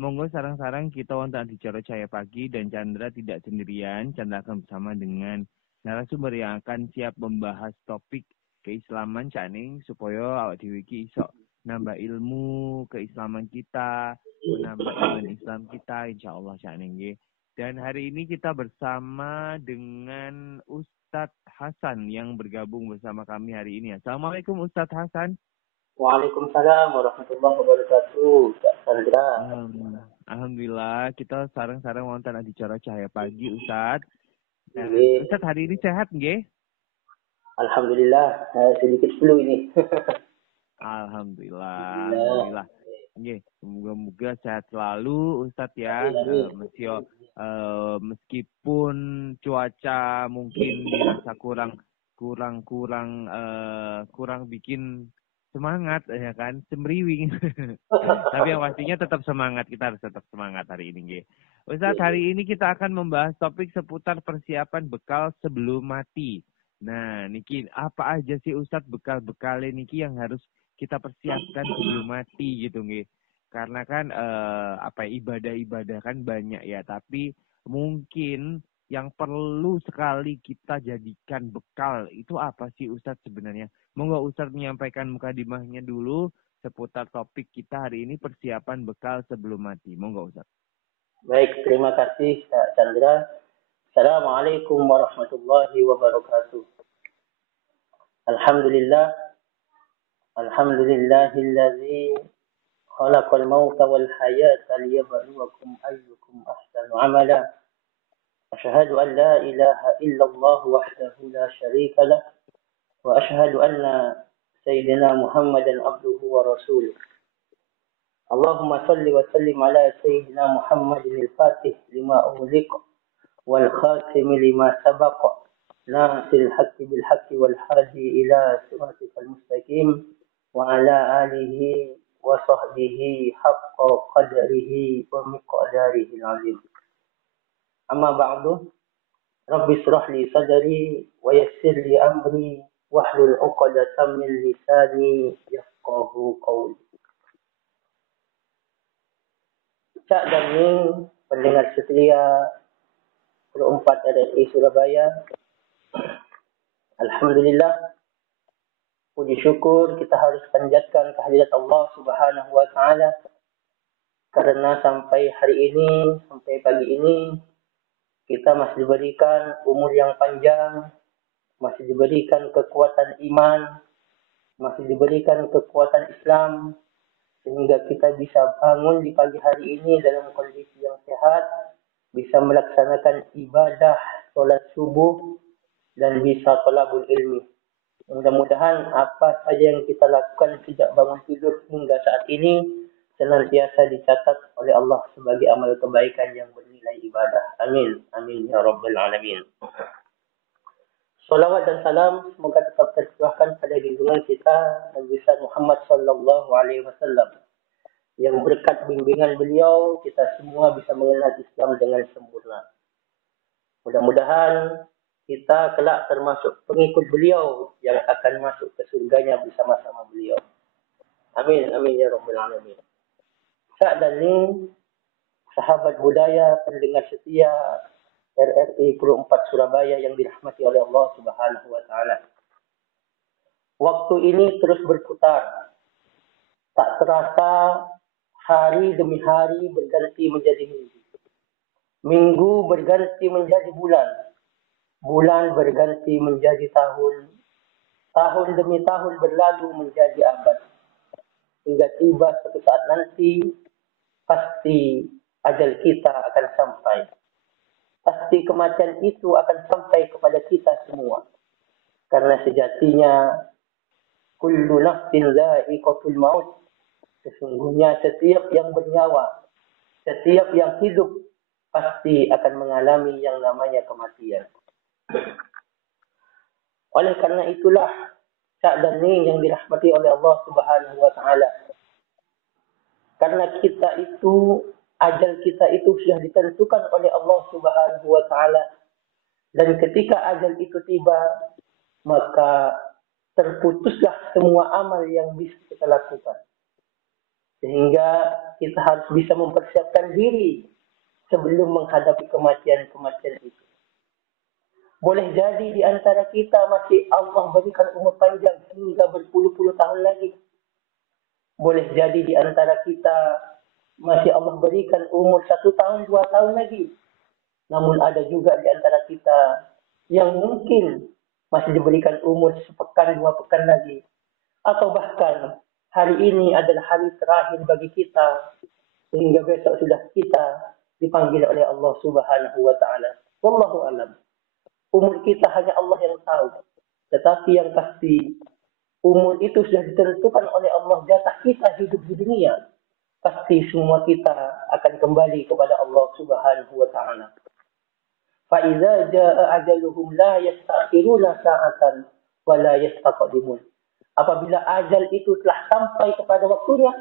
Monggo sarang-sarang kita wonten adicara Cahaya Pagi dan Chandra tidak sendirian. Chandra akan bersama dengan narasumber yang akan siap membahas topik keislaman caning supaya awak dhewe iki iso nambah ilmu keislaman kita, menambah iman Islam kita insyaallah caning nggih. Dan hari ini kita bersama dengan Ustadz Hasan yang bergabung bersama kami hari ini. Assalamualaikum Ustadz Hasan. Waalaikumsalam warahmatullahi wabarakatuh. Kak Sandra. Alhamdulillah kita sarang-sarang wonten adicara Cahaya Pagi Ustadz. Dan Nggih. Ustadz hari ini sehat nggih? Alhamdulillah, sedikit flu ini. Alhamdulillah. Nggih, semoga-moga sehat selalu Ustadz ya. Meskipun cuaca mungkin dirasa kurang bikin semangat ya kan, semriwing. Tapi yang pastinya tetap semangat, kita harus tetap semangat hari ini nggih. Ustadz, hari ini kita akan membahas topik seputar persiapan bekal sebelum mati. Nah, niki apa aja sih Ustadz bekal-bekal niki yang harus kita persiapkan sebelum mati gitu nggih. Karena kan ibadah-ibadah kan banyak ya, tapi mungkin yang perlu sekali kita jadikan bekal itu apa sih Ustadz sebenarnya? Monggo Ustadz menyampaikan mukadimahnya dulu seputar topik kita hari ini, persiapan bekal sebelum mati. Monggo Ustadz. Baik, terima kasih Kak Chandra. Assalamualaikum warahmatullahi wabarakatuh. Alhamdulillahilladzi khalaqal mauta wal hayata liyabluwakum ayyukum ahsanu amala. Asyhadu an la ilaha illallah wahdahu la syarika lah. وأشهد أن سيدنا محمدا عبده ورسوله اللهم صل وسلم على سيدنا محمد الفاتح لما أغلق والخاتم لما سبق ناصر الحق بالحق والهادي إلى صراطك المستقيم وعلى آله وصحبه حق قدره ومقداره العظيم أما بعد رب اشرح لي صدري ويسر لي أمري wahlul 'uqdatam min lisani yafqahu qawli. Cak dan Ning, pendengar setia Pro 4 RRI Surabaya. Alhamdulillah, puji syukur kita harus panjatkan kehadirat Allah Subhanahu wa taala karena sampai hari ini, sampai pagi ini kita masih diberikan umur yang panjang, masih diberikan kekuatan iman, masih diberikan kekuatan Islam, sehingga kita bisa bangun di pagi hari ini dalam kondisi yang sehat, bisa melaksanakan ibadah, sholat subuh, dan bisa thalabul ilmi. Mudah-mudahan apa saja yang kita lakukan sejak bangun tidur hingga saat ini, senantiasa dicatat oleh Allah sebagai amal kebaikan yang bernilai ibadah. Amin. Amin ya Rabbal Alamin. Salawat dan salam semoga tetap tercurahkan pada junjungan kita Nabi Muhammad sallallahu alaihi wasallam. Yang berkat bimbingan beliau kita semua bisa mengenal Islam dengan sempurna. Mudah-mudahan kita kelak termasuk pengikut beliau yang akan masuk ke surganya bersama-sama beliau. Amin amin ya rabbal alamin. Kak dan Ning, sahabat budaya, pendengar setia RRI Pro 4 Surabaya yang dirahmati oleh Allah Subhanahu wa taala. Waktu ini terus berputar. Tak terasa hari demi hari berganti menjadi minggu. Minggu berganti menjadi bulan. Bulan berganti menjadi tahun. Tahun demi tahun berlalu menjadi abad. Hingga tiba suatu saat nanti pasti ajal kita akan sampai. Pasti kematian itu akan sampai kepada kita semua. Karena sejatinya kullu nafsin dha'iqatul maut. Sesungguhnya setiap yang bernyawa, setiap yang hidup pasti akan mengalami yang namanya kematian. Oleh karena itulah Cak dan Ning yang dirahmati oleh Allah Subhanahu wa taala. Karena kita itu ajal kita itu sudah ditentukan oleh Allah Subhanahu wa taala. Dan ketika ajal itu tiba, maka terputuslah semua amal yang bisa kita lakukan. Sehingga kita harus bisa mempersiapkan diri sebelum menghadapi kematian-kematian itu. Boleh jadi di antara kita masih Allah berikan umur panjang hingga berpuluh-puluh tahun lagi. Boleh jadi di antara kita masih Allah berikan umur 1 tahun, 2 tahun lagi. Namun ada juga di antara kita yang mungkin masih diberikan umur sepekan, 2 pekan lagi. Atau bahkan hari ini adalah hari terakhir bagi kita. Sehingga besok sudah kita dipanggil oleh Allah Subhanahu wa Ta'ala. Wallahu a'lam. Umur kita hanya Allah yang tahu. Tetapi yang pasti, umur itu sudah ditentukan oleh Allah. Jatah kita hidup di dunia. Pasti semua kita akan kembali kepada Allah Subhanahu wa Ta'ala. فَإِذَا جَاءَ أَجَلُهُمْ لَا يَسْتَأْخِرُونَ سَاعَةً وَلَا يَسْتَقْدِمُونَ. Apabila ajal itu telah sampai kepada waktunya,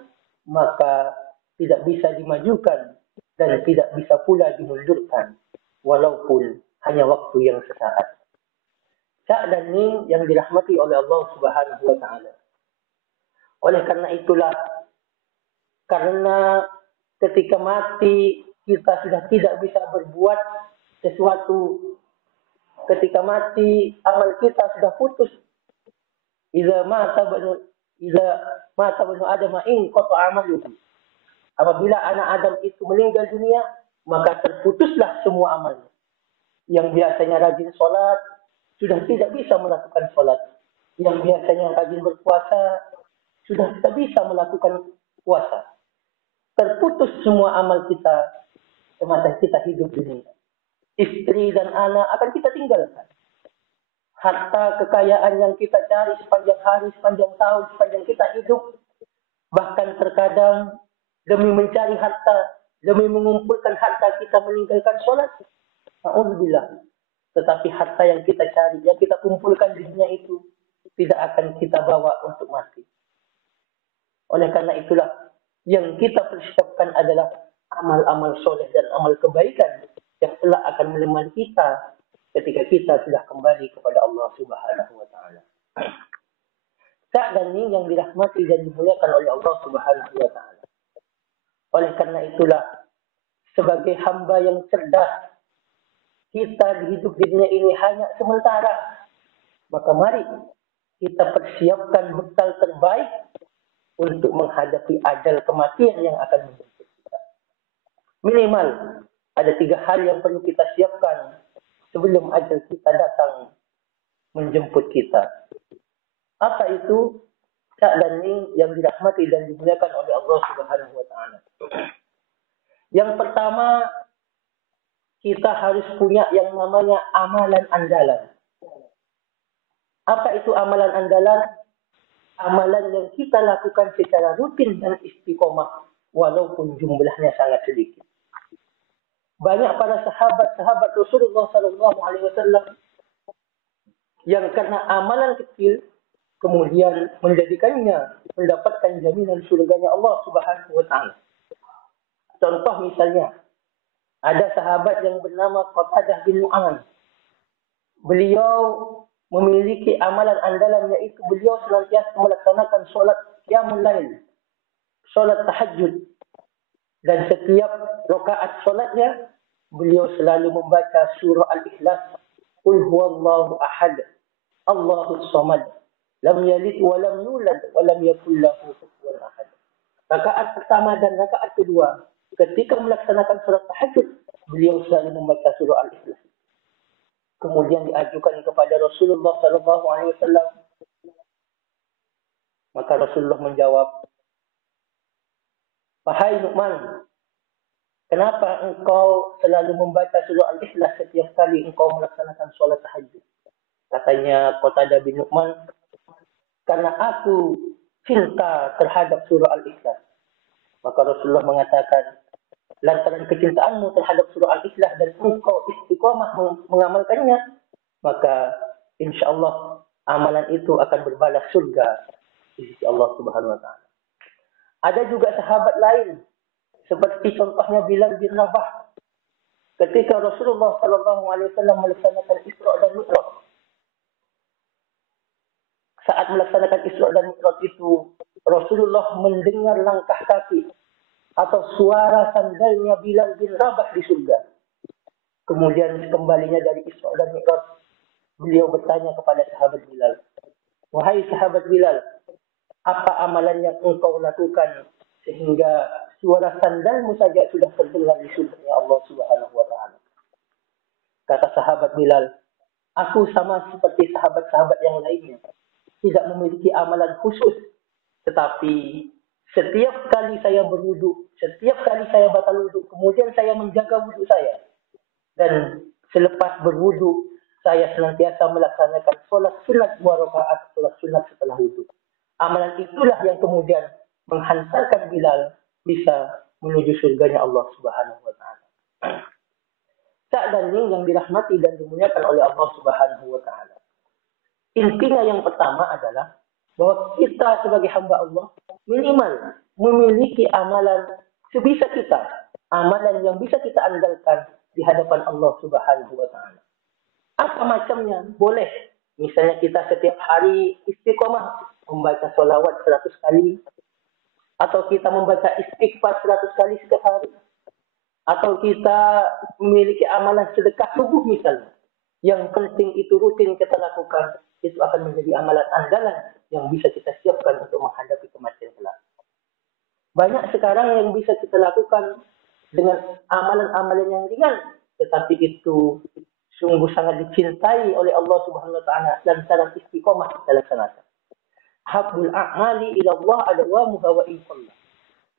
maka tidak bisa dimajukan dan tidak bisa pula dimundurkan, walaupun hanya waktu yang sesaat. Dan ini yang dirahmati oleh Allah Subhanahu wa Ta'ala. Oleh karena itulah, karena ketika mati kita sudah tidak bisa berbuat sesuatu. Ketika mati amal kita sudah putus. Idza mata banu Adam in qata amaluhu. Apabila anak Adam itu meninggal dunia, maka terputuslah semua amalnya. Yang biasanya rajin sholat, sudah tidak bisa melakukan sholat. Yang biasanya rajin berpuasa, sudah tidak bisa melakukan puasa. Terputus semua amal kita semasa kita hidup di dunia. Istri dan anak akan kita tinggalkan. Harta kekayaan yang kita cari sepanjang hari, sepanjang tahun, sepanjang kita hidup. Bahkan terkadang demi mencari harta, demi mengumpulkan harta kita meninggalkan sholat. Alhamdulillah. Tetapi harta yang kita cari, yang kita kumpulkan di dunia itu, tidak akan kita bawa untuk mati. Oleh karena itulah, yang kita persiapkan adalah amal-amal soleh dan amal kebaikan yang telah akan menemani kita ketika kita sudah kembali kepada Allah Subhanahu wa Ta'ala. Dan ini yang dirahmati dan dimuliakan oleh Allah Subhanahu wa Ta'ala. Oleh karena itulah, sebagai hamba yang cerdas, kita hidup di dunia ini hanya sementara. Maka mari kita persiapkan bekal terbaik untuk menghadapi ajal kematian yang akan menjemput kita. Minimal ada 3 hal yang perlu kita siapkan sebelum ajal kita datang menjemput kita. Apa itu? Dan ini yang dirahmati dan dimuliakan oleh Allah Subhanahu wa Ta'ala. Yang pertama, kita harus punya yang namanya amalan andalan. Apa itu amalan andalan? Amalan yang kita lakukan secara rutin dan istiqomah, walaupun jumlahnya sangat sedikit. Banyak para sahabat Rasulullah SAW yang karena amalan kecil kemudian menjadikannya mendapatkan jaminan surganya Allah Subhanahu wa Ta'ala. Contoh misalnya, ada sahabat yang bernama Qatadah bin Nu'man. Beliau memiliki amalan andalan, yaitu beliau senantiasa melaksanakan sholat qiyamul lail, sholat tahajud. Dan setiap rakaat sholatnya, beliau selalu membaca surah Al-Ikhlas. Qul huwallahu ahad, Allahus samad, lam yalid wa lam yulad wa lam yakul lahu kufuwan ahad. Rakaat pertama dan rakaat kedua, ketika melaksanakan sholat tahajud, beliau selalu membaca surah Al-Ikhlas. Kemudian diajukan kepada Rasulullah SAW. Maka Rasulullah menjawab, "Wahai Nu'man, kenapa engkau selalu membaca surah Al-Ikhlas setiap kali engkau melaksanakan sholat tahajud?" Katanya Qatadah bin Nu'man, "Karena aku cinta terhadap surah Al-Ikhlas." Maka Rasulullah mengatakan, lantaran kecintaanmu terhadap surah Al-Ikhlas dan engkau istiqomah mengamalkannya, maka insya Allah amalan itu akan berbalas surga di sisi Allah Subhanahu wa Ta'ala. Ada juga sahabat lain, seperti contohnya Bilal bin Rabah. Ketika Rasulullah SAW melaksanakan Isra dan Mi'raj, saat melaksanakan Isra dan Mi'raj itu, Rasulullah mendengar langkah kaki atau suara sandalnya Bilal bin Rabah di surga. Kemudian kembalinya dari Isra dan Mi'raj, beliau bertanya kepada sahabat Bilal, "Wahai sahabat Bilal, apa amalan yang engkau lakukan sehingga suara sandalmu saja sudah terdengar di surga Allah Subhanahu wa taala?" Kata sahabat Bilal, "Aku sama seperti sahabat-sahabat yang lainnya, tidak memiliki amalan khusus, tetapi setiap kali saya berwudu, setiap kali saya batal wudu, kemudian saya menjaga wudu saya. Dan selepas berwudu, saya senantiasa melaksanakan sholat sunat 2 rakaat, sholat sunat setelah wudu. Amalan itulah yang kemudian menghantarkan Bilal bisa menuju surganya Allah Subhanahu wa taala." Tak dan yang dirahmati dan dimuliakan oleh Allah Subhanahu wa taala. Intinya yang pertama adalah bahwa kita sebagai hamba Allah minimal memiliki amalan sebisa kita, amalan yang bisa kita andalkan di hadapan Allah Subhanahu wa taala. Apa macamnya? Boleh. Misalnya kita setiap hari istiqomah membaca sholawat 100 kali, atau kita membaca istighfar 100 kali setiap hari, atau kita memiliki amalan sedekah subuh misalnya. Yang penting itu rutin kita lakukan, itu akan menjadi amalan andalan yang bisa kita siapkan untuk menghadapi kematian kelak. Banyak sekarang yang bisa kita lakukan dengan amalan-amalan yang ringan, tetapi itu sungguh sangat dicintai oleh Allah Subhanahu wa taala dan sangat istiqomah kita laksanakan. Habbul a'mali ila Allah adawamuha wa inqallah.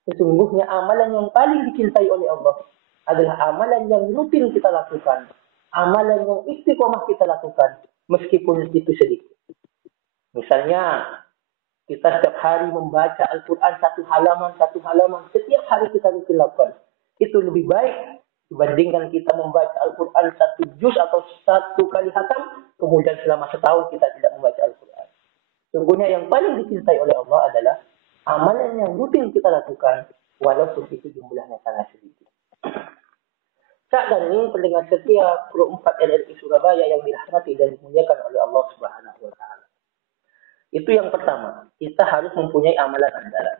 Sesungguhnya amalan yang paling dicintai oleh Allah adalah amalan yang rutin kita lakukan, amalan yang istiqomah kita lakukan, meskipun itu sedikit. Misalnya, kita setiap hari membaca Al-Quran satu halaman, setiap hari kita rutin lakukan. Itu lebih baik dibandingkan kita membaca Al-Quran 1 juz atau 1 kali khatam, kemudian selama setahun kita tidak membaca Al-Quran. Sungguhnya yang paling dicintai oleh Allah adalah amalan yang rutin kita lakukan, walaupun itu jumlahnya sangat sedikit. Tak dan ini pendengar setia Pro 4 RRI Surabaya yang dirahmati dan dimuliakan oleh Allah Subhanahu wa taala. Itu yang pertama, kita harus mempunyai amalan andalan.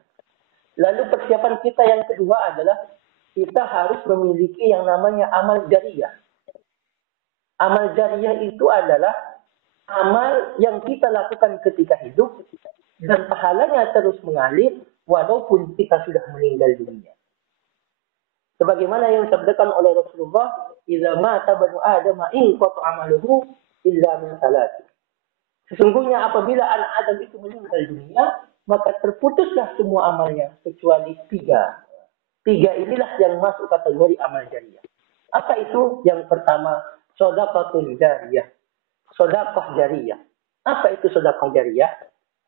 Lalu persiapan kita yang kedua adalah kita harus memiliki yang namanya amal jariyah. Amal jariyah itu adalah amal yang kita lakukan ketika hidup dan pahalanya terus mengalir walaupun kita sudah meninggal dunia. Sebagaimana yang disabdakan oleh Rasulullah, "Idza mata banu Adam in qata amaluhu illa min salati." Sesungguhnya apabila anak Adam itu meninggal dunia, maka terputuslah semua amalnya kecuali 3. 3 inilah yang masuk kategori amal jariyah. Apa itu? Yang pertama, shadaqatul jariyah. Sedekah jariyah. Apa itu sedekah jariyah?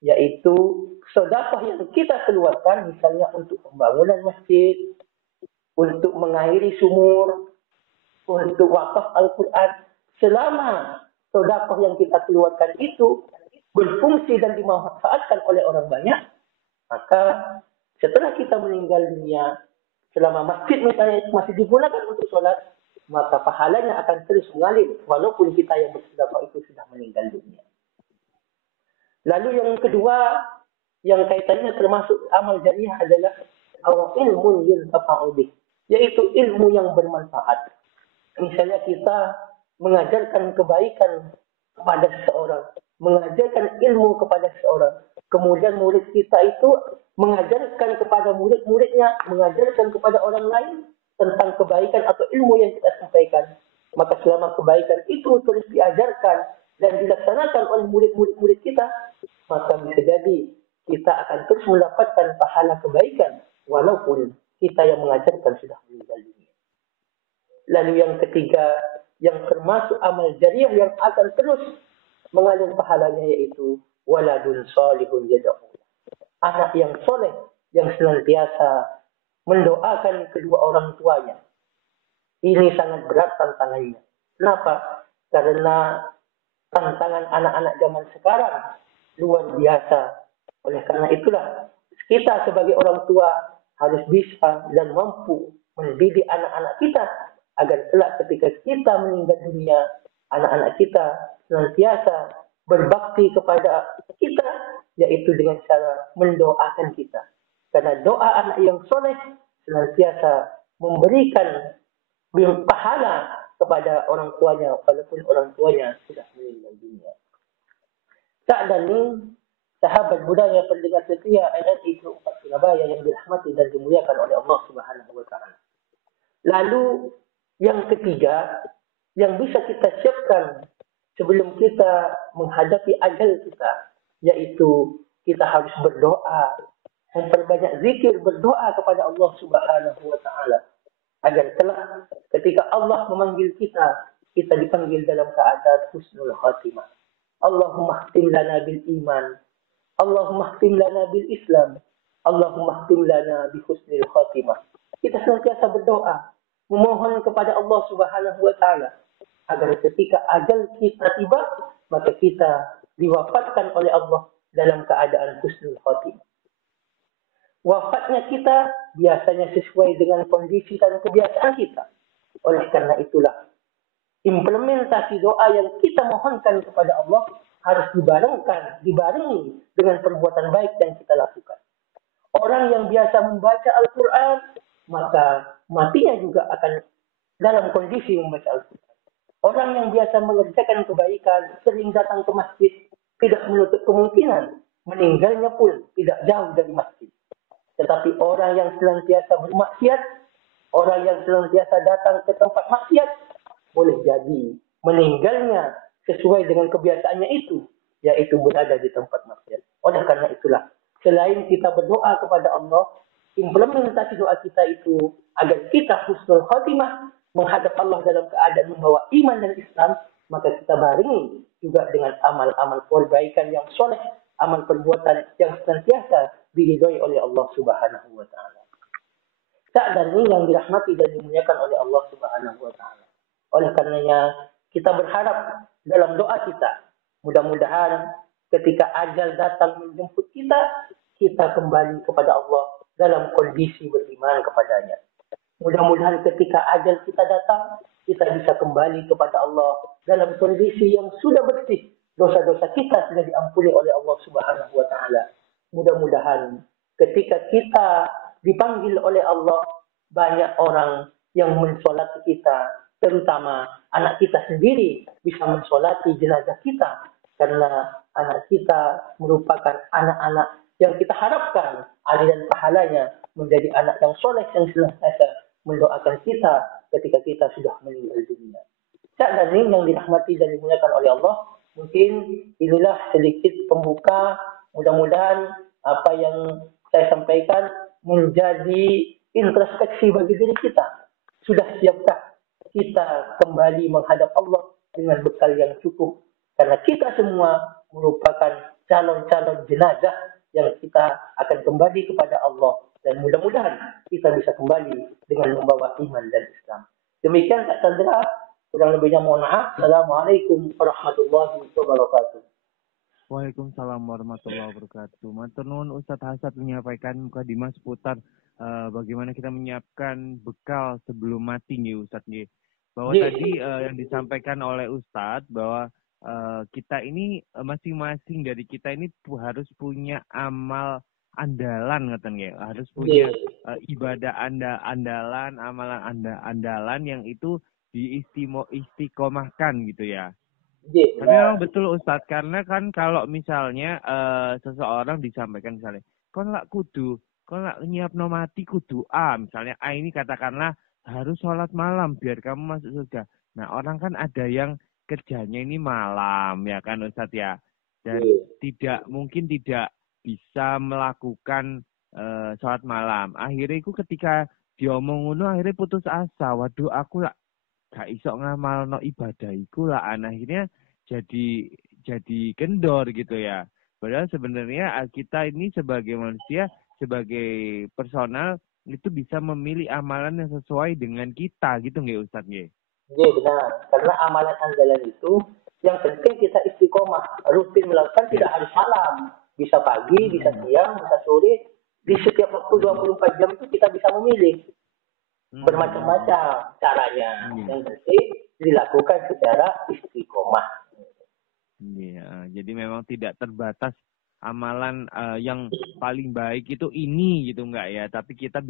Yaitu sedekah yang kita keluarkan misalnya untuk pembangunan masjid, untuk mengairi sumur, untuk wakaf Al-Quran. Selama sedekah yang kita keluarkan itu berfungsi dan dimanfaatkan oleh orang banyak, maka setelah kita meninggal dunia, selama masjid misalnya masih digunakan untuk sholat, maka pahalanya akan terus mengalir walaupun kita yang bersedekah itu sudah meninggal dunia. Lalu yang kedua, yang kaitannya termasuk amal jariyah adalah ilmu yuntafa'u bih, yaitu ilmu yang bermanfaat. Misalnya kita mengajarkan kebaikan kepada seseorang, mengajarkan ilmu kepada seseorang, kemudian murid kita itu mengajarkan kepada murid-muridnya, mengajarkan kepada orang lain tentang kebaikan atau ilmu yang kita sampaikan. Maka selama kebaikan itu terus diajarkan dan dilaksanakan oleh murid-murid kita, maka bisa jadi kita akan terus mendapatkan pahala kebaikan walaupun kita yang mengajarkan sudah meninggal dunia. Lalu yang ketiga, yang termasuk amal jariyah yang akan terus mengalir pahalanya yaitu waladun salihun yad'u. Anak yang soleh yang senantiasa mendoakan kedua orang tuanya. Ini sangat berat tantangannya. Kenapa? Karena tantangan anak-anak zaman sekarang luar biasa. Oleh karena itulah kita sebagai orang tua harus bisa dan mampu mendidik anak-anak kita agar kelak ketika kita meninggal dunia, anak-anak kita senantiasa berbakti kepada kita yaitu dengan cara mendoakan kita. Karena doa anak yang soleh senantiasa memberikan pahala kepada orang tuanya, walaupun orang tuanya sudah meninggal dunia. Sa'dani, sahabat budaya pendengar setia RRI Group 4 Surabaya yang dirahmati dan dimuliakan oleh Allah Subhanahu wa taala. Lalu yang ketiga yang bisa kita siapkan sebelum kita menghadapi ajal kita, yaitu kita harus berdoa, memperbanyak zikir, berdoa kepada Allah Subhanahu wa taala agar kelak ketika Allah memanggil kita, kita dipanggil dalam keadaan husnul khatimah. Allahumma khtim lana bil iman, Allahumma khtim lana bil Islam, Allahumma khtim lana bi husnil khatimah. Kita senantiasa berdoa, memohon kepada Allah Subhanahu wa taala agar ketika ajal kita tiba, maka kita diwafatkan oleh Allah dalam keadaan husnul khatimah. Wafatnya kita biasanya sesuai dengan kondisi dan kebiasaan kita. Oleh karena itulah, implementasi doa yang kita mohonkan kepada Allah harus dibarengi dengan perbuatan baik yang kita lakukan. Orang yang biasa membaca Al-Quran, maka matinya juga akan dalam kondisi membaca Al-Quran. Orang yang biasa mengerjakan kebaikan, sering datang ke masjid, tidak menutup kemungkinan meninggalnya pun tidak jauh dari masjid. Tetapi orang yang senantiasa bermaksiat, orang yang senantiasa datang ke tempat maksiat, boleh jadi meninggalnya sesuai dengan kebiasaannya itu, yaitu berada di tempat maksiat. Oleh karena itulah, selain kita berdoa kepada Allah, implementasi doa kita itu agar kita husnul khatimah, menghadap Allah dalam keadaan membawa iman dan Islam, maka kita barengi juga dengan amal-amal perbaikan yang soleh, amal perbuatan yang senantiasa diridhoi oleh Allah Subhanahu wa taala. Sa'dani yang dirahmati dan dimuliakan oleh Allah Subhanahu wa taala. Oleh karenanya kita berharap dalam doa kita, mudah-mudahan ketika ajal datang menjemput kita, kita kembali kepada Allah dalam kondisi beriman kepadanya. Mudah-mudahan ketika ajal kita datang, kita bisa kembali kepada Allah dalam kondisi yang sudah bersih. Dosa-dosa kita sudah diampuni oleh Allah Subhanahu wa taala. Mudah-mudahan ketika kita dipanggil oleh Allah, banyak orang yang mensolati kita, terutama anak kita sendiri bisa mensolati jenazah kita, karena anak kita merupakan anak-anak yang kita harapkan aliran pahalanya menjadi anak yang soleh yang senantiasa mendoakan kita ketika kita sudah meninggal dunia. Sa'dani yang dirahmati dan dimuliakan oleh Allah, mungkin inilah sedikit pembuka. Mudah-mudahan apa yang saya sampaikan menjadi introspeksi bagi diri kita. Sudah siapkah kita kembali menghadap Allah dengan bekal yang cukup? Karena kita semua merupakan calon-calon jenazah yang kita akan kembali kepada Allah. Dan mudah-mudahan kita bisa kembali dengan membawa iman dan Islam. Demikian Kak Chandra. Kurang lebihnya mohon maaf. Assalamualaikum warahmatullahi wabarakatuh. Waalaikumsalam warahmatullahi wabarakatuh. Matur nuwun Ustadz Hasad menyampaikan mukadimah seputar bagaimana kita menyiapkan bekal sebelum mati nih Ustadz nih. Bahwa tadi yang disampaikan oleh Ustadz bahwa kita ini masing-masing dari kita ini harus punya amal andalan ngaten nggih. Harus punya ibadah andalan, amalan andalan yang itu diistiqomahkan gitu ya. Tapi memang betul Ustadz, karena kan kalau misalnya seseorang disampaikan misalnya, kon lak nyiapno mati kudu A, misalnya A ini katakanlah harus sholat malam biar kamu masuk surga. Nah orang kan ada yang kerjanya ini malam ya kan Ustadz ya, dan mungkin tidak bisa melakukan sholat malam. Akhirnya itu ketika diomong ngono akhirnya putus asa. Waduh aku lah gak iso ngamalno ibadah iku lah, akhirnya jadi kendor gitu ya. Padahal sebenarnya kita ini sebagai manusia, sebagai personal itu bisa memilih amalan yang sesuai dengan kita gitu nggih Ustadz nggih? Iya benar, karena amalan andalan itu yang penting kita istiqomah, rutin melakukan, tidak harus malam, bisa pagi, bisa siang, bisa sore, di setiap waktu 24 jam itu kita bisa memilih. Bermacam-macam caranya. Yang penting dilakukan secara istiqomah. Iya, jadi memang tidak terbatas amalan yang paling baik itu ini gitu enggak ya, tapi kita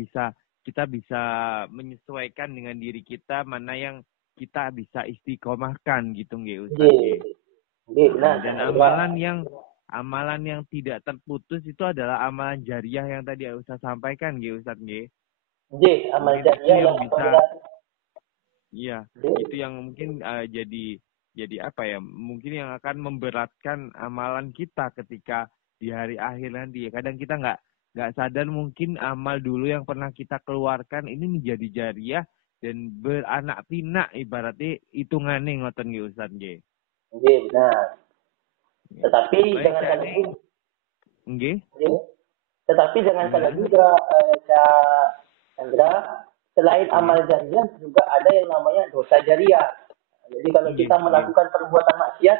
bisa menyesuaikan dengan diri kita mana yang kita bisa istiqomahkan gitu nggih Ustaz nggih. Dan amalan yang tidak terputus itu adalah amalan jariah yang tadi Ustaz sampaikan nggih Ustaz nggih. Amal jariah yang bisa iya, itu yang mungkin jadi apa ya? Mungkin yang akan memberatkan amalan kita ketika di hari akhir nanti. Kadang kita nggak sadar mungkin amal dulu yang pernah kita keluarkan ini menjadi jariah dan beranak pinak ibaratnya hitungannya ngoten nggih Ustaz nggih. Nggih, benar. Tetapi jangan salah juga. Nggih. Tetapi jangan salah juga, Chandra, selain amal jariah juga ada yang namanya dosa jariah. Jadi kalau kita melakukan perbuatan maksiat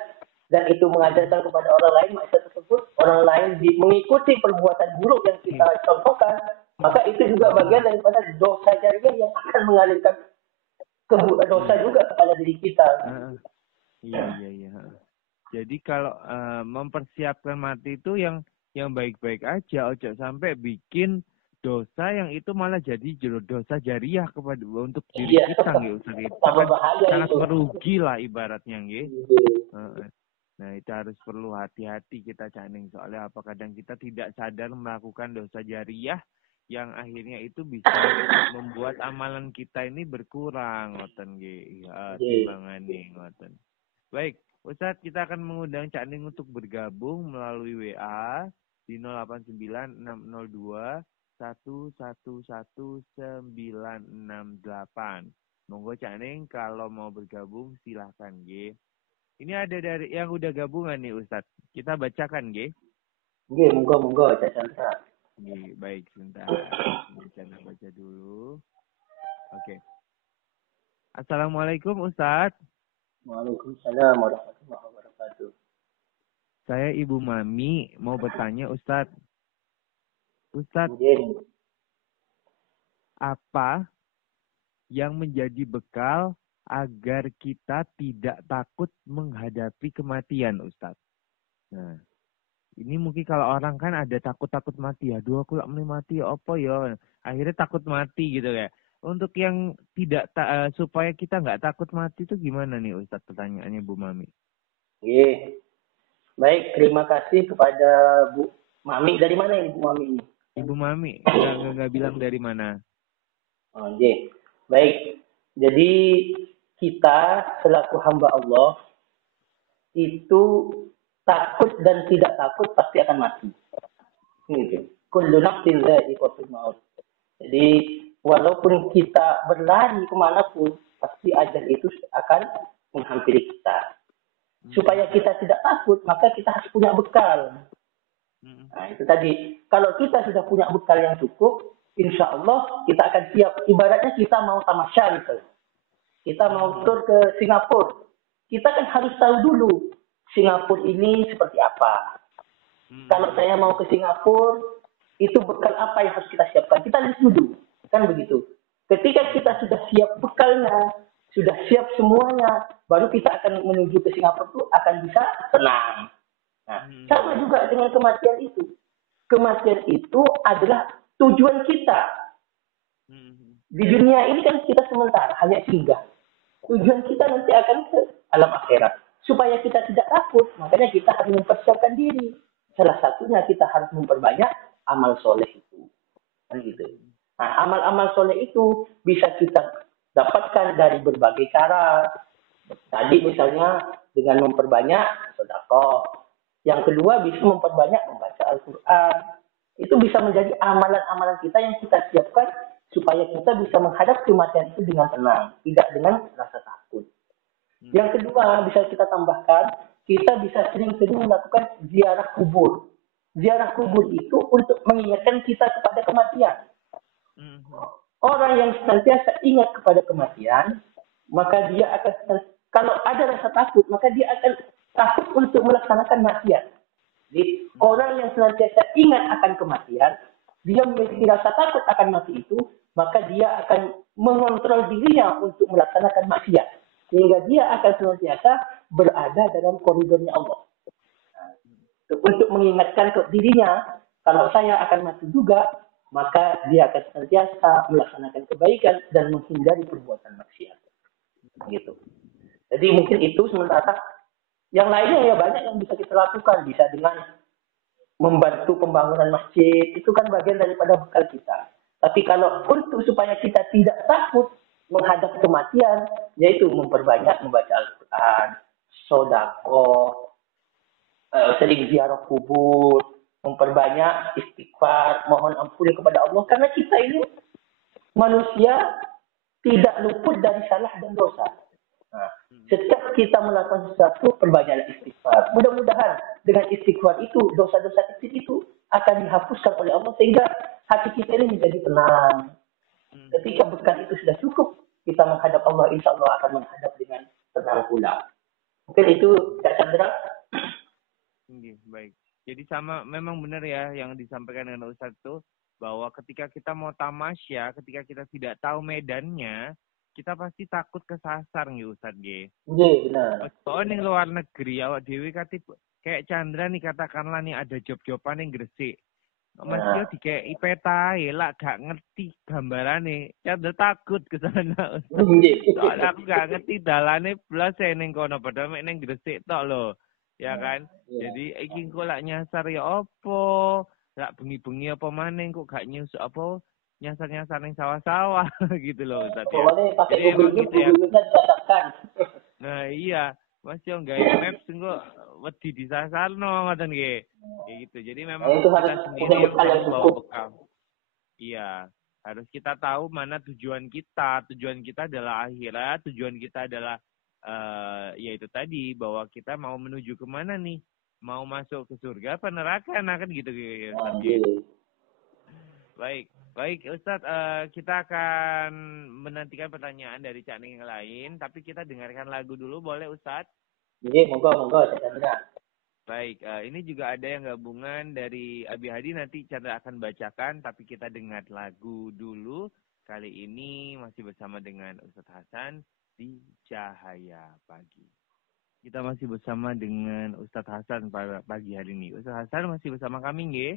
dan itu mengajarkan kepada orang lain maksiat tersebut, orang lain mengikuti perbuatan buruk yang kita contohkan, maka itu juga bagian daripada dosa jariah yang akan mengalirkan dosa juga kepada diri kita. Iya. Jadi kalau mempersiapkan mati itu yang baik-baik aja, ojo sampai bikin dosa yang itu malah jadi dosa jariah untuk diri kita nggih Ustaz. Sangat merugi lah ibaratnya nggih. Nah, itu harus perlu hati-hati kita Caning, soalnya apa kadang kita tidak sadar melakukan dosa jariah yang akhirnya itu bisa membuat amalan kita ini berkurang ngoten nggih. Timbangane ngoten. Baik, Ustaz, kita akan mengundang Cak Ning untuk bergabung melalui WA di 089602 111968. Monggo Cak Ning kalau mau bergabung silahkan nggih. Ini ada dari yang udah gabungan nih Ustaz. Kita bacakan nggih. Nggih, monggo Cak Chandra. Nggih, baik sebentar. Saya baca dulu. Oke. Assalamualaikum Ustaz. Waalaikumsalam warahmatullahi wabarakatuh. Saya Ibu Mami mau bertanya Ustaz. Ustaz, apa yang menjadi bekal agar kita tidak takut menghadapi kematian, Ustaz? Nah, ini mungkin kalau orang kan ada takut-takut mati. Aduh, aku gak mau mati, apa ya? Akhirnya takut mati gitu ya. Untuk yang tidak supaya kita nggak takut mati itu gimana nih Ustaz, pertanyaannya Bu Mami? Baik, terima kasih kepada Bu Mami. Dari mana ini Bu Mami ini? Ibu Mami, nggak bilang dari mana. Baik, jadi kita selaku hamba Allah itu takut dan tidak takut pasti akan mati. Kullu nafsin dha'iqatul maut. Jadi walaupun kita berlari kemanapun, pasti ajal itu akan menghampiri kita. Supaya kita tidak takut, maka kita harus punya bekal. Nah, itu tadi. Kalau kita sudah punya bekal yang cukup, insya Allah kita akan siap. Ibaratnya kita mau tamasya gitu. Kita mau tur ke Singapura. Kita kan harus tahu dulu Singapura ini seperti apa. Kalau saya mau ke Singapura, itu bekal apa yang harus kita siapkan? Kita lihat dulu. Kan begitu. Ketika kita sudah siap bekalnya, sudah siap semuanya, baru kita akan menuju ke Singapura itu akan bisa tenang. Nah, sama juga dengan kematian itu. Kematian itu adalah tujuan kita. Di dunia ini kan kita sementara, hanya singgah. Tujuan kita nanti akan ke alam akhirat. Supaya kita tidak takut, makanya kita harus mempersiapkan diri. Salah satunya kita harus memperbanyak amal soleh itu. Kan gitu. Nah, amal-amal soleh itu bisa kita dapatkan dari berbagai cara. Tadi misalnya dengan memperbanyak sedekah. Yang kedua bisa memperbanyak membaca Al-Quran. Itu bisa menjadi amalan-amalan kita yang kita siapkan supaya kita bisa menghadapi kematian itu dengan tenang, tidak dengan rasa takut. Yang kedua bisa kita tambahkan, kita bisa sering-sering melakukan ziarah kubur. Ziarah kubur itu untuk mengingatkan kita kepada kematian. Orang yang senantiasa ingat kepada kematian, maka dia akan, kalau ada rasa takut, maka dia akan takut untuk melaksanakan maksiat. Jadi orang yang senantiasa ingat akan kematian, dia memiliki rasa takut akan mati itu, maka dia akan mengontrol dirinya untuk melaksanakan maksiat. Sehingga dia akan senantiasa berada dalam koridornya Allah. untuk mengingatkan ke dirinya, kalau saya akan mati juga, maka dia akan senantiasa melaksanakan kebaikan dan menghindari perbuatan maksiat. Gitu. Jadi mungkin itu sementara yang lainnya ya banyak yang bisa kita lakukan, bisa dengan membantu pembangunan masjid, itu kan bagian daripada bekal kita. Tapi kalau untuk supaya kita tidak takut menghadap kematian, yaitu memperbanyak membaca Al-Quran, sodako, sering ziarah kubur, memperbanyak istighfar, mohon ampun kepada Allah. Karena kita ini manusia tidak luput dari salah dan dosa. Nah, setiap kita melakukan sesuatu, perbanyaklah istighfar. Mudah-mudahan dengan istighfar itu, dosa-dosa kecil itu akan dihapuskan oleh Allah sehingga hati kita ini menjadi tenang. Ketika bekal itu sudah cukup, kita menghadap Allah, insya Allah akan menghadap dengan tenang pula. Mungkin itu, Kak Chandra. Baik. Jadi sama, memang benar ya yang disampaikan dengan Ustadz itu, bahwa ketika kita mau tamasya, ketika kita tidak tahu medannya, kita pasti takut kesasar nih Ustadz G. Iya, benar. Soalnya ning luar negeri awak dewi kayak Chandra nih katakanlah nih ada job-joban yang Gresik. Mas yo dikei peta lah gak ngerti gambarane. Chandra takut ke sana. Soalnya aku gak ngerti dalane blas ning kono padahal mek ning Gresik tok lho. Ya kan? Jadi iki kok lak nyasar ya opo? Lak bengi-bengi apa maneh kok gak nyusuk apa? Nyasar-nyasar ning sawah-sawah gitu loh Ustaz ya. Jadi emang gitu ya. Nah iya, Mas yo gawe maps engko wedi disasarno ngoten nggih. Kayak gitu. Jadi memang kita sendiri yang harus bawa bekal. Iya, harus kita tahu mana tujuan kita. Tujuan kita adalah akhirat, tujuan kita adalah yaitu tadi bahwa kita mau menuju kemana nih? Mau masuk ke surga apa neraka? Nah kan gitu Ustaz. Baik Ustadz, kita akan menantikan pertanyaan dari Cak Ning yang lain, tapi kita dengarkan lagu dulu, boleh Ustadz? Iya, monggo, Chandra. Baik, ini juga ada yang gabungan dari Abi Hadi, nanti Chandra akan bacakan, tapi kita dengar lagu dulu. Kali ini masih bersama dengan Ustadz Hasan di Cahaya Pagi. Kita masih bersama dengan Ustadz Hasan pada pagi hari ini. Ustadz Hasan masih bersama kami, nggih?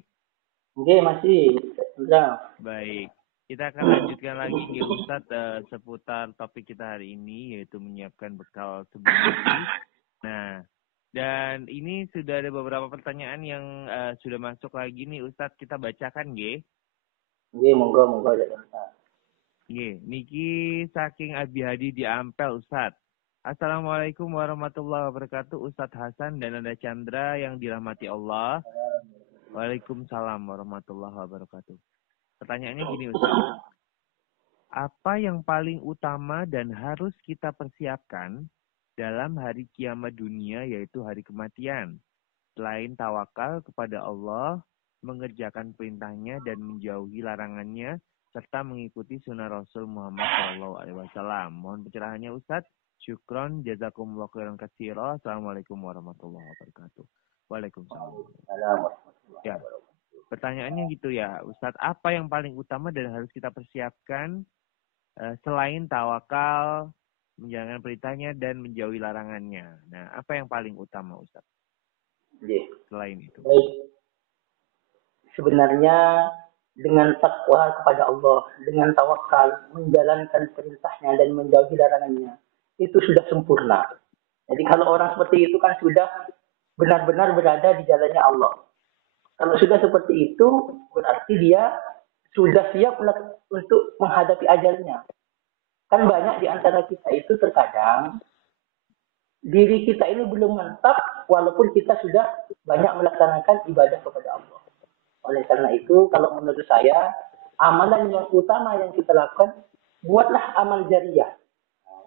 Nggih, masih. Baik, kita akan lanjutkan lagi nggih Ustadz seputar topik kita hari ini, yaitu menyiapkan bekal sebelum mati. Nah, dan ini sudah ada beberapa pertanyaan yang sudah masuk lagi nih Ustadz, kita bacakan nggih. Nggih, monggo Nggih, niki saking Abi Hadi di Ampel Ustadz. Assalamualaikum warahmatullahi wabarakatuh Ustadz Hasan dan Anda Chandra yang dirahmati Allah. Waalaikumsalam warahmatullahi wabarakatuh. Pertanyaannya gini Ustaz. Apa yang paling utama dan harus kita persiapkan dalam hari kiamat dunia yaitu hari kematian? Selain tawakal kepada Allah, mengerjakan perintahnya dan menjauhi larangannya, serta mengikuti sunnah Rasul Muhammad SAW. Mohon pencerahannya Ustaz. Syukron, jazakumullah khairan katsira. Assalamualaikum warahmatullahi wabarakatuh. Waalaikumsalam. Ya, pertanyaannya gitu ya, Ustadz. Apa yang paling utama dan harus kita persiapkan selain tawakal, menjalankan perintahnya dan menjauhi larangannya? Nah, apa yang paling utama, Ustadz? Selain itu. Baik. Sebenarnya dengan takwa kepada Allah, dengan tawakal, menjalankan perintahnya dan menjauhi larangannya, itu sudah sempurna. Jadi kalau orang seperti itu kan sudah benar-benar berada di jalannya Allah. Kalau sudah seperti itu, berarti dia sudah siap untuk menghadapi ajalnya. Kan banyak di antara kita itu terkadang diri kita ini belum mantap walaupun kita sudah banyak melaksanakan ibadah kepada Allah. Oleh karena itu, kalau menurut saya, amalan yang utama yang kita lakukan, buatlah amal jariyah.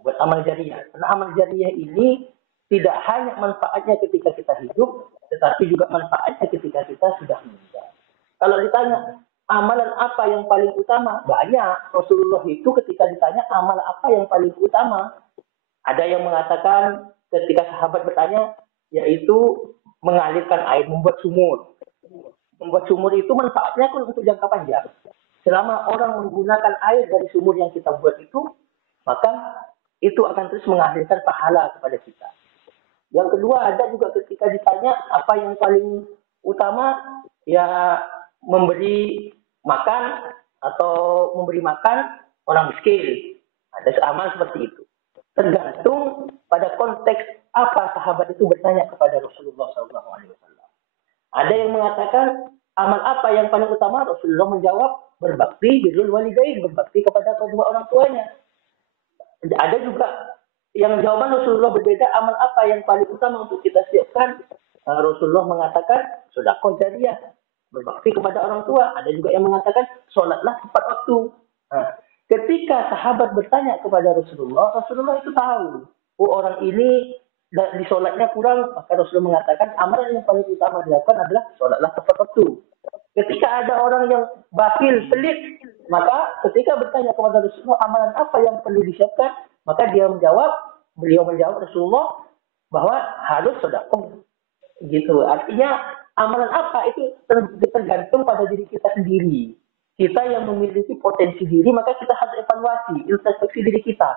Buat amal jariyah. Karena amal jariyah ini tidak hanya manfaatnya ketika kita hidup, tetapi juga manfaatnya ketika kita sudah meninggal. Kalau ditanya, amalan apa yang paling utama? Banyak. Rasulullah itu ketika ditanya, amal apa yang paling utama? Ada yang mengatakan, ketika sahabat bertanya, yaitu mengalirkan air, membuat sumur. Membuat sumur itu manfaatnya kan untuk jangka panjang. Selama orang menggunakan air dari sumur yang kita buat itu, maka itu akan terus mengalirkan pahala kepada kita. Yang kedua, ada juga ketika ketika ditanya apa yang paling utama, ya memberi makan atau memberi makan orang miskin. Ada amal seperti itu. Tergantung pada konteks apa sahabat itu bertanya kepada Rasulullah SAW. Ada yang mengatakan amal apa yang paling utama? Rasulullah menjawab berbakti birrul walidain, berbakti kepada kedua orang tuanya. Ada juga yang jawaban Rasulullah berbeda, amal apa yang paling utama untuk kita siapkan? Rasulullah mengatakan sedekah jariyah, berbakti kepada orang tua. Ada juga yang mengatakan sholatlah tepat waktu. Nah, ketika sahabat bertanya kepada Rasulullah, Rasulullah itu tahu, oh orang ini di sholatnya kurang, maka Rasulullah mengatakan amalan yang paling utama dilakukan adalah sholatlah tepat waktu. Ketika ada orang yang bakhil, pelit, maka ketika bertanya kepada Rasulullah amalan apa yang perlu disiapkan, maka beliau menjawab Rasulullah bahwa harus sedekah. Gitu. Artinya amalan apa itu tergantung pada diri kita sendiri. Kita yang memiliki potensi diri, maka kita harus evaluasi, introspeksi diri kita.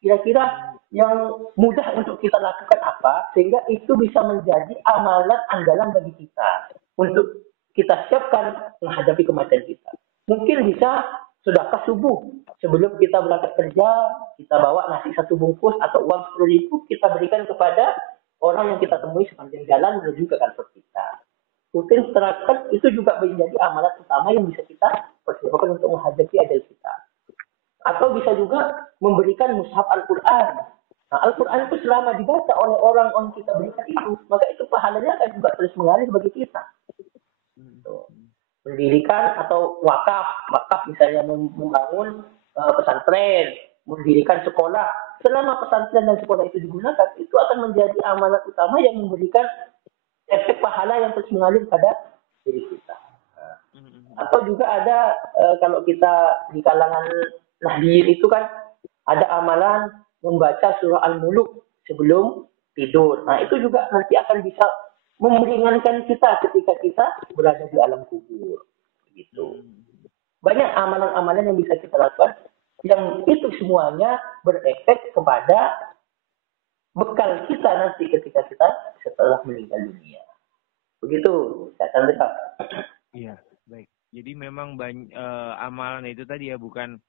Kira-kira yang mudah untuk kita lakukan apa, sehingga itu bisa menjadi amalan andalan bagi kita untuk kita siapkan menghadapi kematian kita. Mungkin bisa sedekah subuh. Sebelum kita berangkat kerja, kita bawa nasi 1 bungkus atau uang 10.000, kita berikan kepada orang yang kita temui sepanjang jalan menuju ke kantor kita. Rutin terapkan itu juga menjadi amalan utama yang bisa kita persiapkan untuk menghadapi ajal kita. Atau bisa juga memberikan mushaf Al-Quran. Nah, Al-Quran itu selama dibaca oleh orang kita berikan itu, maka itu pahalanya akan juga terus mengalir bagi kita. Mendirikan atau wakaf misalnya membangun pesantren, mendirikan sekolah. Selama pesantren dan sekolah itu digunakan, itu akan menjadi amalan utama yang memberikan efek pahala yang terus mengalir pada diri kita. Atau juga ada kalau kita di kalangan Nahdliyin itu kan ada amalan membaca surah Al-Muluk sebelum tidur. Nah itu juga nanti akan bisa meringankan kita ketika kita berada di alam kubur. Gitu. Banyak amalan-amalan yang bisa kita lakukan yang itu semuanya berefek kepada bekal kita nanti ketika kita setelah meninggal dunia. Begitu, saya tanda. Iya, baik. Jadi memang amalan itu tadi ya bukan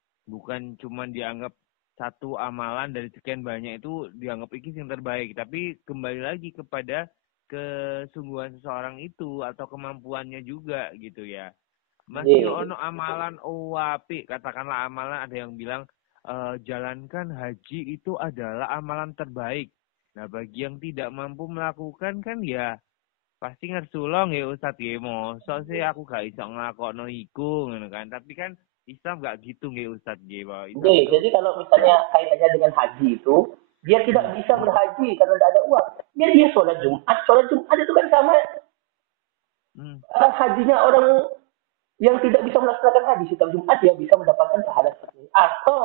cuma dianggap satu amalan dari sekian banyak itu dianggap ini yang terbaik, tapi kembali lagi kepada kesungguhan seseorang itu atau kemampuannya juga gitu ya. Masih ono amalan apik, katakanlah amalan ada yang bilang jalankan haji itu adalah amalan terbaik. Nah, bagi yang tidak mampu melakukan kan ya pasti ngersulong ya Ustadz ya, mosok sih aku gak iso nglakokno iku ngono kan. Tapi kan Islam gak gitu nggih Ustadz nggih, Pak. Jadi kalau misalnya kaitannya dengan haji itu, dia tidak bisa berhaji karena tidak ada uang. Dia sholat Jumat. Sholat Jumat itu kan sama hajinya orang yang tidak bisa melaksanakan haji setiap Jumat, dia bisa mendapatkan pahala seperti ini. Atau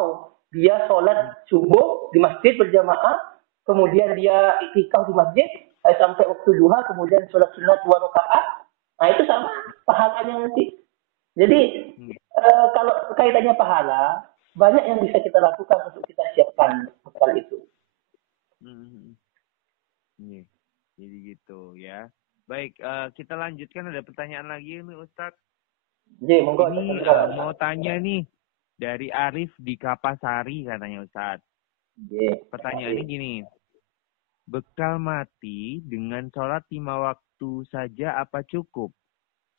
dia sholat subuh di masjid berjamaah, kemudian dia iktikaf di masjid sampai waktu duha, kemudian sholat sunat 2 rakaat. Nah itu sama pahalanya nanti. Jadi kalau kaitannya pahala, banyak yang bisa kita lakukan untuk kita siapkan bekal itu. Jadi gitu ya. Baik, kita lanjutkan, ada pertanyaan lagi nih Ustadz. Monggo. Ini mau tanya nih dari Arif di Kapasari katanya Ustadz. Pertanyaannya gini. Bekal mati dengan sholat 5 waktu saja apa cukup?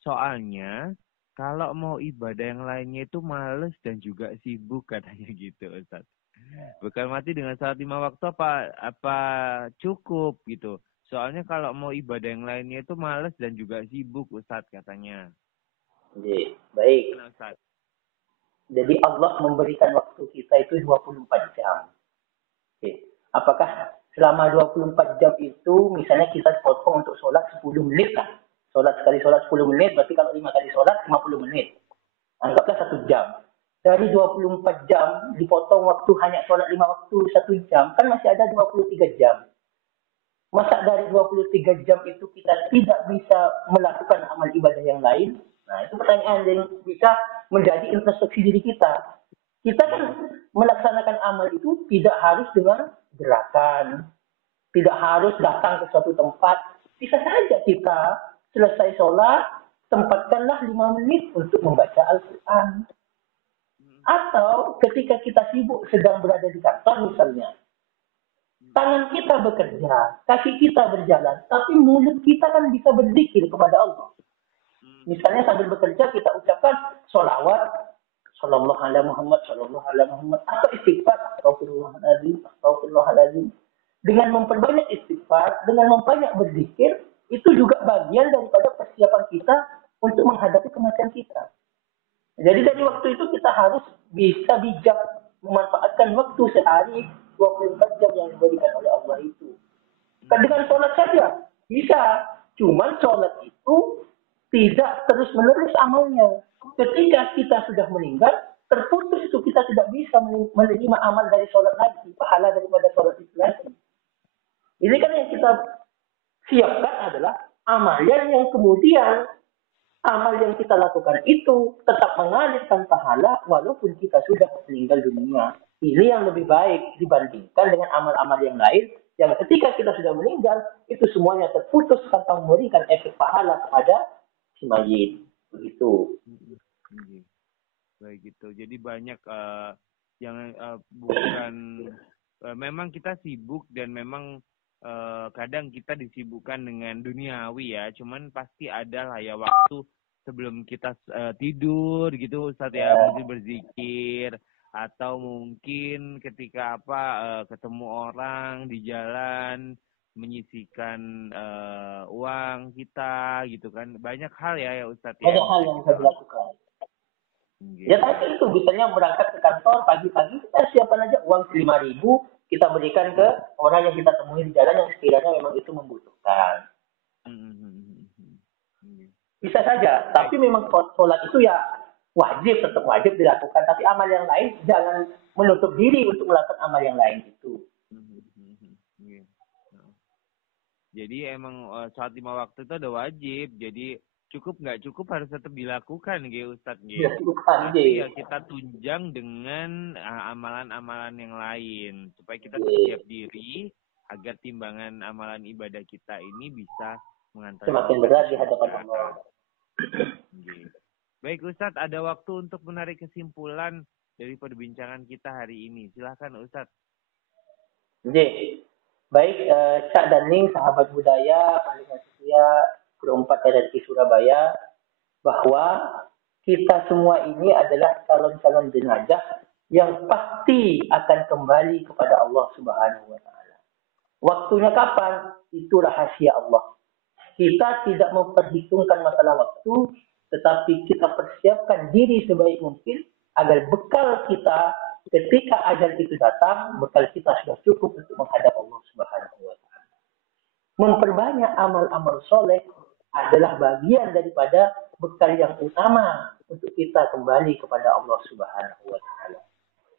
Soalnya kalau mau ibadah yang lainnya itu males dan juga sibuk katanya gitu Ustaz. Bekal mati dengan sholat 5 waktu apa cukup gitu? Soalnya kalau mau ibadah yang lainnya itu males dan juga sibuk Ustaz katanya. Baik. Ustaz. Jadi Allah memberikan waktu kita itu 24 jam. Apakah selama 24 jam itu misalnya kita potong untuk sholat 10 menit lah. Sholat sekali sholat 10 menit, berarti kalau 5 kali sholat 50 menit. Anggaplah 1 jam. Dari 24 jam dipotong waktu hanya sholat 5 waktu 1 jam, kan masih ada 23 jam. Masa dari 23 jam itu kita tidak bisa melakukan amal ibadah yang lain? Nah itu pertanyaan yang bisa menjadi introspeksi diri kita. Kita kan melaksanakan amal itu tidak harus dengan gerakan, tidak harus datang ke suatu tempat, Bisa saja kita selesai sholat, tempatkanlah 5 menit untuk membaca Al-Quran. Atau ketika kita sibuk sedang berada di kantor misalnya, tangan kita bekerja, kaki kita berjalan, tapi mulut kita kan bisa berzikir kepada Allah. Misalnya sambil bekerja kita ucapkan sholawat, sallallahu alaihi Muhammad, sallallahu alaihi Muhammad, atau istighfar, astagfirullahaladzim. Dengan memperbanyak istighfar, dengan memperbanyak berzikir, itu juga bagian daripada persiapan kita untuk menghadapi kematian kita. Jadi dari waktu itu kita harus bisa bijak memanfaatkan waktu sehari 24 jam yang diberikan oleh Allah itu. Dengan sholat saja bisa, cuman sholat itu tidak terus-menerus amalnya. Ketika kita sudah meninggal, terputus itu kita tidak bisa menerima amal dari sholat lagi, pahala daripada sholat itu lagi. Ini kan yang kita siapkan adalah amalan yang kemudian amal yang kita lakukan itu tetap mengalirkan pahala walaupun kita sudah meninggal dunia. Ini yang lebih baik dibandingkan dengan amal-amal yang lain yang ketika kita sudah meninggal itu semuanya terputus tanpa memberikan efek pahala kepada si mayit. Begitu. Baik gitu. Jadi banyak yang bukan memang kita sibuk dan memang kadang kita disibukkan dengan duniawi ya, cuman pasti ada lah ya waktu sebelum kita tidur gitu Ustadz ya, mungkin berzikir atau mungkin ketika ketemu orang di jalan menyisihkan uang kita gitu kan, banyak hal ya Ustadz ya. Banyak hal yang bisa dilakukan. Ya tapi itu misalnya berangkat ke kantor pagi-pagi kita siapkan aja uang 5.000 kita berikan ke orang yang kita temui di jalan yang sekiranya memang itu membutuhkan. Bisa saja, tapi memang sholat itu ya tetap wajib dilakukan. Tapi amal yang lain jangan menutup diri untuk melakukan amal yang lain itu. Jadi emang sholat 5 waktu itu ada wajib. Jadi nggak cukup harus tetap dilakukan gitu Ustadz gitu. Tapi ya kita tunjang dengan amalan-amalan yang lain supaya kita siap diri agar timbangan amalan ibadah kita ini bisa mengantar semakin berat di hadapan Allah. Baik Ustadz, ada waktu untuk menarik kesimpulan dari perbincangan kita hari ini. Silakan Ustadz. Baik, Cak dan Ning, sahabat budaya, pendengar setia Pro 4 RRI Surabaya, bahwa kita semua ini adalah calon-calon jenazah yang pasti akan kembali kepada Allah Subhanahu wa Ta'ala. Waktunya kapan? Itu rahasia Allah. Kita tidak memperhitungkan masalah waktu, tetapi kita persiapkan diri sebaik mungkin agar bekal kita ketika ajal itu datang, bekal kita sudah cukup untuk menghadap Allah Subhanahu wa Ta'ala. Memperbanyak amal-amal soleh adalah bagian daripada bekal yang utama untuk kita kembali kepada Allah Subhanahu wa Ta'ala.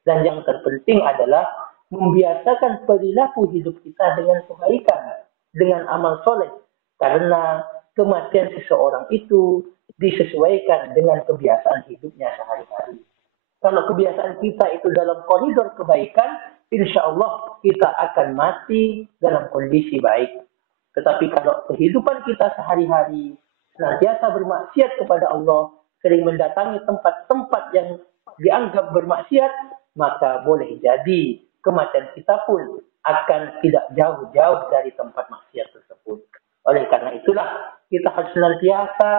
Dan yang terpenting adalah membiasakan perilaku hidup kita dengan kebaikan, dengan amal soleh. Karena kematian seseorang itu disesuaikan dengan kebiasaan hidupnya sehari-hari. Kalau kebiasaan kita itu dalam koridor kebaikan, insya Allah kita akan mati dalam kondisi baik. Tetapi kalau kehidupan kita sehari-hari senantiasa bermaksiat kepada Allah, sering mendatangi tempat-tempat yang dianggap bermaksiat, maka boleh jadi kematian kita pun akan tidak jauh-jauh dari tempat maksiat tersebut. Oleh karena itulah kita harus senantiasa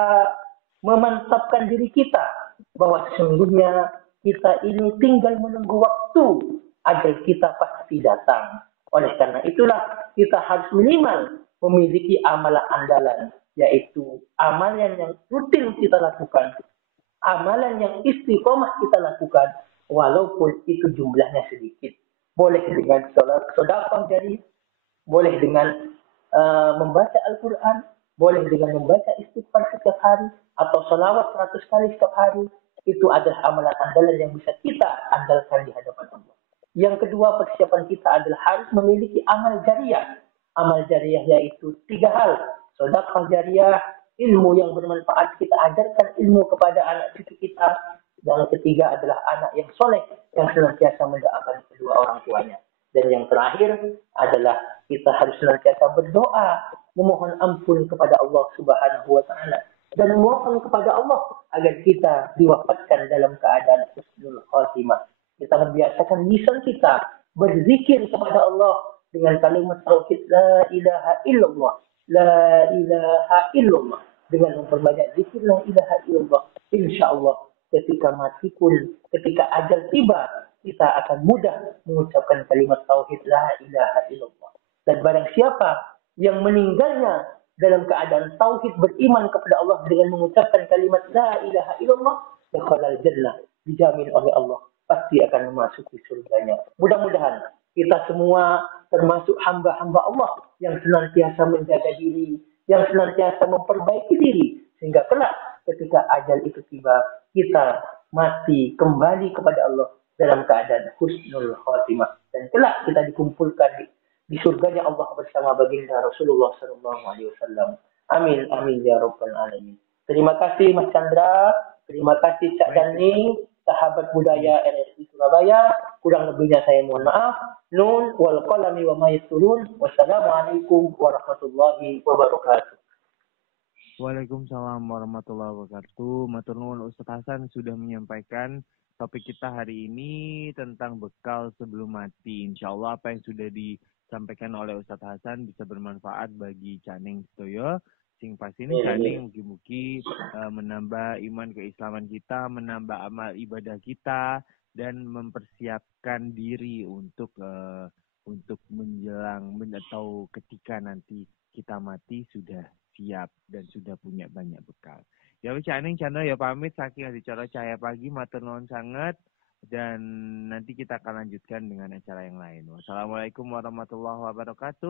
memantapkan diri kita bahwa sesungguhnya kita ini tinggal menunggu waktu agar kita pasti datang. Oleh karena itulah kita harus minimal memiliki amalan andalan, yaitu amalan yang rutin kita lakukan, amalan yang istiqomah kita lakukan, walaupun itu jumlahnya sedikit. Boleh dengan sedekah jariah, boleh dengan membaca Al-Quran, boleh dengan membaca istighfar setiap hari, atau salawat 100 kali setiap hari. Itu adalah amalan andalan yang bisa kita andalkan di hadapan Allah. Yang kedua, persiapan kita adalah harus memiliki amal jariah. Amal jariah yaitu 3 hal. Sedekah jariah, ilmu yang bermanfaat, kita ajarkan ilmu kepada anak cucu kita. Dan yang ketiga adalah anak yang soleh, yang senantiasa mendoakan kedua orang tuanya. Dan yang terakhir adalah kita harus senantiasa berdoa memohon ampun kepada Allah Subhanahu wa taala dan memohon kepada Allah agar kita diwafatkan dalam keadaan husnul khatimah. Kita membiasakan lisan kita berzikir kepada Allah dengan kalimat tauhid la ilaha illallah, la ilaha illallah, dengan memperbanyak zikir la ilaha illallah. Insyaallah ketika mati pun, ketika ajal tiba, kita akan mudah mengucapkan kalimat tauhid la ilaha illallah. Dan barang siapa yang meninggalnya dalam keadaan tauhid beriman kepada Allah dengan mengucapkan kalimat la ilaha illallah, dakhalal jannah, dijamin oleh Allah pasti akan memasuki surganya. Mudah-mudahan kita semua termasuk hamba-hamba Allah yang senantiasa menjaga diri, yang senantiasa memperbaiki diri, sehingga kelak ketika ajal itu tiba, kita mati kembali kepada Allah dalam keadaan husnul khatimah. Dan kelak kita dikumpulkan di surganya Allah bersama baginda Rasulullah SAW. Amin, amin ya rabbal alamin. Terima kasih Mas Chandra, terima kasih Cak Dani, sahabat budaya RRI Surabaya. Kurang lebihnya saya mohon maaf. Nun wal qalami wa ma yasturun. Wassalamualaikum warahmatullahi wabarakatuh. Waalaikumsalam warahmatullahi wabarakatuh. Matur nuwun Ustaz Hasan sudah menyampaikan topik kita hari ini tentang bekal sebelum mati. Insyaallah apa yang sudah disampaikan oleh Ustaz Hasan bisa bermanfaat bagi Caning Stoyo. Sing pasti ini Caning mugi-mugi menambah iman keislaman kita, menambah amal ibadah kita, dan mempersiapkan diri untuk menjelang atau ketika nanti kita mati sudah siap dan sudah punya banyak bekal. Ya wis Caning Chandra ya pamit saking acara Cahaya Pagi matur nuwun sangat dan nanti kita akan lanjutkan dengan acara yang lain. Wassalamualaikum warahmatullahi wabarakatuh.